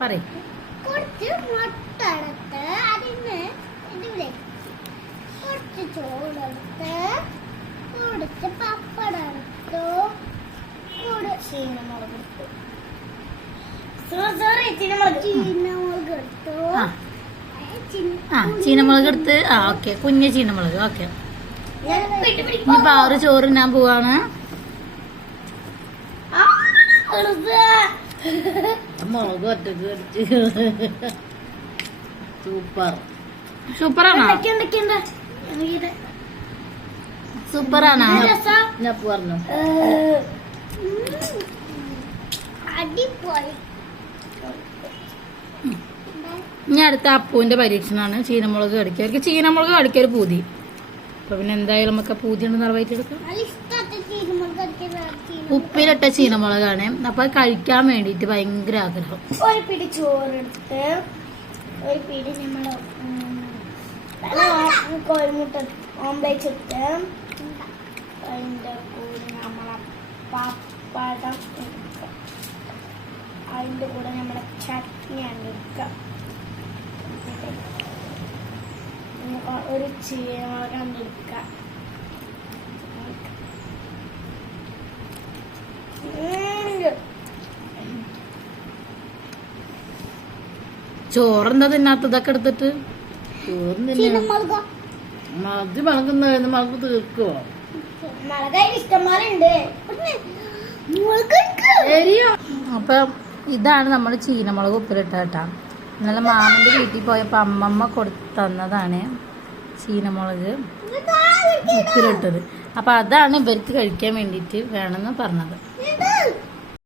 പറയ്. കുറച്ച് മുട്ട എടുത്ത് അതിന് കുറച്ച് ചോറെടുത്ത് കുറച്ച് പപ്പടം എടുത്തു ചീനമുളക് എടുത്തു ചീനമുളക് എടുത്ത് ഓക്കെ, കുഞ്ഞ ചീനമുളക്. ഓക്കെ, ഇനിയിപ്പോ ആ ഒരു ചോറ് ഞാൻ പോവാണ്. മുളക് ഒറ്റക്ക് കടിച്ച് സൂപ്പർ. സൂപ്പറാണോ? സൂപ്പറാണോ? ഞാൻ പറഞ്ഞു അടിപൊളി. ഇനി അടുത്ത അപ്പുവിന്റെ പരീക്ഷണമാണ് ചീനമുളക് കടിക്കുക. അവർക്ക് ചീനമുളക് കടിക്കാൻ ഒരു പൂതി. അപ്പൊ പിന്നെ എന്തായാലും നമുക്ക് പൂതി കൊണ്ട് നിറവേറ്റെടുക്കാം. ഉപ്പിലിട്ട ചീനമുളകാണ്. അപ്പൊ അത് കഴിക്കാൻ വേണ്ടിട്ട് ഭയങ്കര ആഗ്രഹം. ഒരു പിടി ചോറെടുത്ത് ഒരു പിടി നമ്മള് കോഴിമുട്ട ഓംലേറ്റ് ഇട്ട് അതിൻ്റെ കൂടെ നമ്മളെ പപ്പടം എടുക്കുക. അതിൻ്റെ കൂടെ നമ്മളെ ചട്നിയാണ് എടുക്കുക. ഒരു ചീനമുളകാണ് എടുക്കുക. ചോറെന്താ തിന്നാത്തതൊക്കെ എടുത്തിട്ട് ചോറിന് മതി മണക്കുന്ന മണക്ക് തീർക്കുവോ? മുളകായി ഇഷ്ടംമാരുണ്ട്. അപ്പൊ ഇതാണ് നമ്മൾ ചീനമുളക് ഉപ്പിലിട്ട കേട്ടാ. ഇന്നലെ മാമന്റെ വീട്ടിൽ പോയപ്പോ അമ്മമ്മ തന്നതാണ് ചീനമുളക് ഉപ്പിലിട്ടത്. അപ്പൊ അതാണ് ഇവർക്ക് കഴിക്കാൻ വേണ്ടിട്ട് വേണമെന്ന് പറഞ്ഞത്.